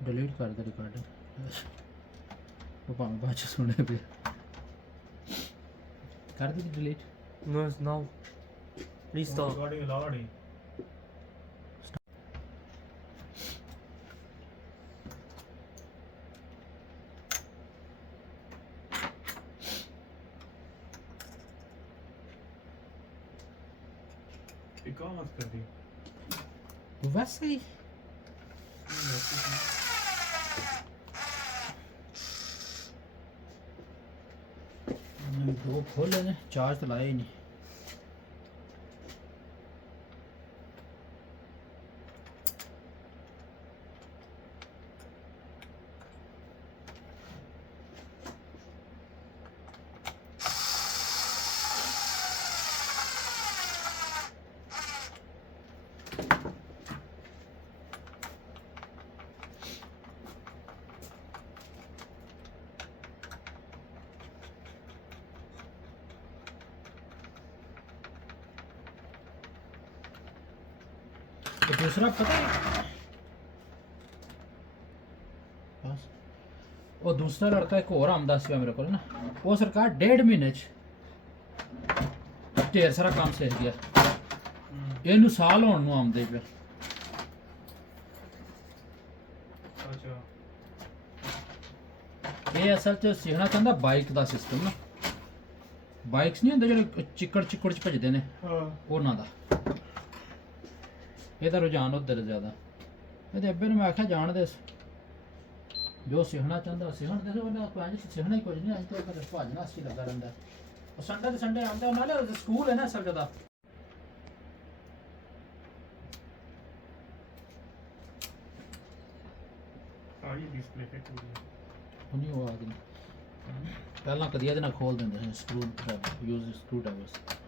Delete कर दे recording वो भावें बाद च सुने पे कर दी delete No, it's now. Restart. Recording allowed है इकामत कर दी वैसे ही दो खोले ने चार्ज तो लाया ही नहीं तो दूसरा पता है बस वो दूसरा लड़का एक और आमदा सी मेरे को ना वो सरकार 1.5 महीने ढेर सारा काम सीख गया ਇਹਨੂੰ ਸਾਲ ਹੋਣ ਨੂੰ ਆਉਂਦੇ ਪਿਆ अच्छा ਇਹ ਅਸਲ 'ਚ ਸਿੱਖਣਾ ਚਾਹੁੰਦਾ ਬਾਈਕ ਦਾ ਸਿਸਟਮ ਨਾ ਬਾਈਕਸ ਨਹੀਂ ਹੁੰਦੇ ਜਿਹੜੇ ਚਿੱਕੜ ਚ ਭੱਜਦੇ ਨੇ हाँ ਉਹਨਾਂ ਦਾ ਇਹਦਾ ਰੁਝਾਨ ਉੱਧਰ ਜ਼ਿਆਦਾ ਇਹਦੇ ਅੱਬੇ ਨੂੰ ਮੈਂ ਆਖਿਆ ਜਾਣ ਦੇ ਜੋ ਸਿੱਖਣਾ ਚਾਹੁੰਦਾ ਸਿੱਖਣ ਦੇ ਉਹਨਾਂ ਕੋਈ ਸਿੱਖਣਾ ਹੀ ਕੁਝ ਨਹੀਂ ਅੱਜ ਤੱਕ ਕਦੇ ਭੱਜਣਾ ਸੀ ਲੱਗਾ ਰਹਿੰਦਾ ਉਹ ਸੰਡੇ ਦੇ ਸੰਡੇ ਆਉਂਦਾ ਨਾਲੇ ਸਕੂਲ ਹੈ ਨਾ ਅਸਲ ਜਦਾ सारी डिस्प्ले पे टूट गई ਨਹੀਂ ਉਹ ਆਦਮੀ ਪਹਿਲਾਂ ਕਦੀ ਇਹਦੇ ਨਾਲ ਖੋਲ ਦਿੰਦੇ ਸੀ ਸਕਰੂ ਯੂਜ਼ ਸਕਰੂ ਡਰਾਈਵਰਸ